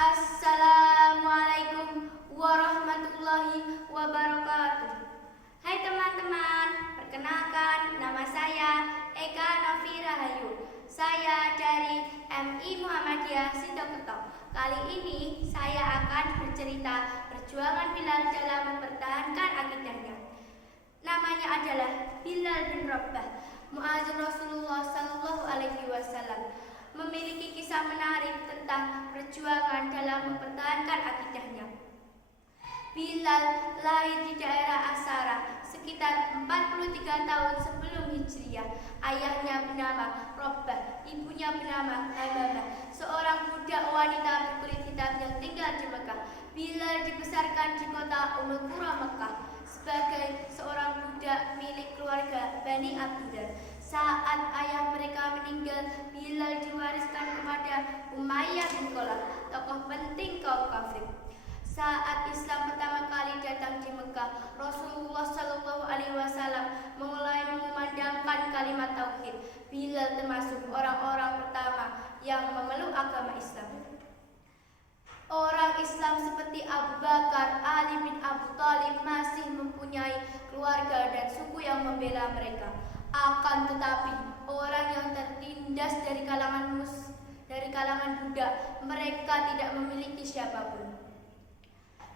Assalamualaikum warahmatullahi wabarakatuh. Hai teman-teman, perkenalkan nama saya Eka Novi Rahayu. Saya dari MI Muhammadiyah Sidokerto. Kali ini saya akan bercerita perjuangan Bilal dalam mempertahankan akidahnya. Namanya adalah Bilal bin Rabah, muadzin Rasulullah Sallallahu Alaihi Wasallam. Memiliki kisah menarik tentang perjuangan dalam mempertahankan akidahnya. Bilal lahir di daerah Asara sekitar 43 tahun sebelum Hijriah. Ayahnya bernama Rabah, ibunya bernama Hamamah, seorang budak wanita berkulit hitam yang tinggal di Mekah. Bilal dibesarkan di kota Ummul Qura Mekah sebagai seorang budak milik keluarga Bani Abdullah. Saat ayah mereka meninggal, Bilal diwariskan kepada Umayyah bin Khalaf, tokoh penting kaum kafir. Saat Islam pertama kali datang di Mekah, Rasulullah Shallallahu Alaihi Wasallam mulai mengumandangkan kalimat tauhid. Bilal termasuk orang-orang pertama yang memeluk agama Islam. Orang Islam seperti Abu Bakar, Ali bin Abu Thalib masih mempunyai keluarga dan suku yang membela mereka. Akan tetapi orang yang tertindas dari kalangan budak, mereka tidak memiliki siapapun.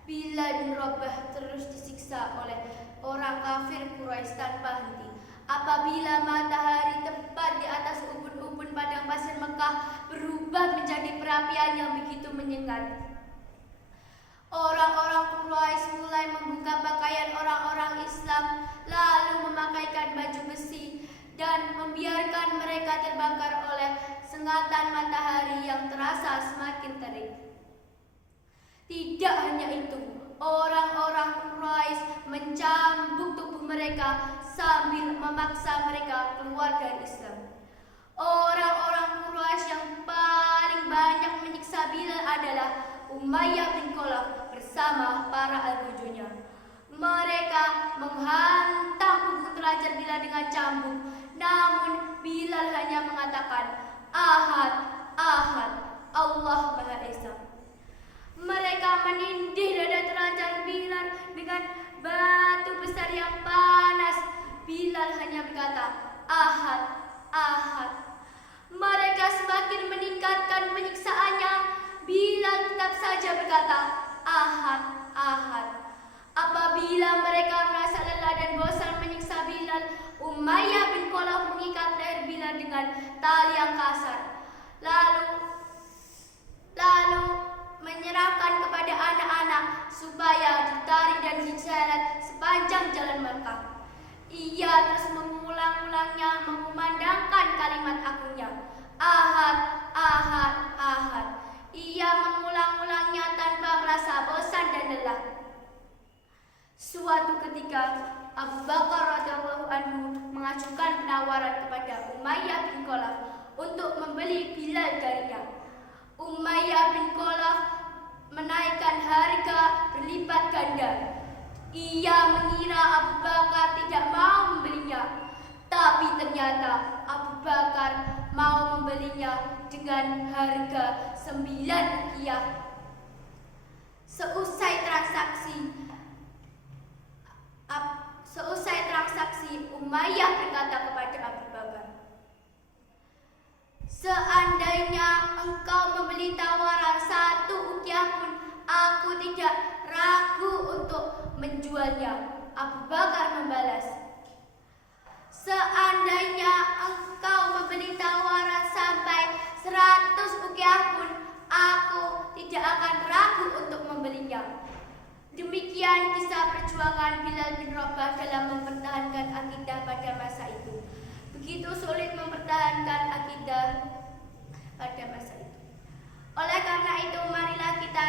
Bilal bin Rabah terus disiksa oleh orang kafir Quraisy tanpa henti. Apabila matahari tepat di atas ubun-ubun padang pasir Mekah berubah menjadi perapian yang begitu menyengat, orang-orang Quraisy mulai membuka pakaian orang-orang Islam, lalu memakaikan baju besi dan membiarkan mereka terbakar oleh sengatan matahari yang terasa semakin terik. Tidak hanya itu, orang-orang Quraisy mencambuk tubuh mereka sambil memaksa mereka keluar dari Islam. Orang-orang Quraisy yang paling banyak menyiksa Bilal adalah Umayyah bin Khalaf bersama para argojonya. Mereka menghantam punggung telajar Bilal dengan cambuk, namun Bilal hanya mengatakan, "Ahad, Ahad, Allah Maha Esa." Mereka menindih dada telajar Bilal dengan batu besar yang panas. Bilal hanya berkata, "Ahad, Ahad." Mereka semakin meningkatkan penyiksaannya. Bilal tetap saja berkata, "Ahad, Ahad." Apabila mereka merasa lelah dan bosan menyiksa Bilal, Umayyah bin Khalaf mengikat leher Bilal dengan tali yang kasar, lalu menyerahkan kepada anak-anak supaya ditarik dan diseret sepanjang jalan Mekah. Ia terus mengulang-ulangnya, mengumandangkan kalimat agungnya, "Ahad, Ahad, Ahad." Ia mengulang-ulangnya tanpa merasa bosan dan lelah. Suatu ketika Abu Bakar radhiyallahu anhu mengajukan penawaran kepada Umayyah bin Khalaf untuk membeli Bilal darinya. Umayyah bin Khalaf menaikkan harga berlipat ganda. Ia mengira Abu Bakar tidak mau membelinya, tapi ternyata Abu Bakar mau membelinya dengan harga 9 rupiah. Seusai transaksi, Umayyah berkata kepada Abu Bakar, "Seandainya engkau membeli tawaran 1 ukiah pun, aku tidak ragu untuk menjualnya." Abu Bakar membalas, "Seandainya engkau membeli tawaran sampai 100 ukiah pun, aku tidak akan ragu untuk membelinya." Demikian kisah perjuangan Bilal bin Rabah dalam mempertahankan akidah pada masa itu. Begitu sulit mempertahankan akidah pada masa itu. Oleh karena itu, marilah kita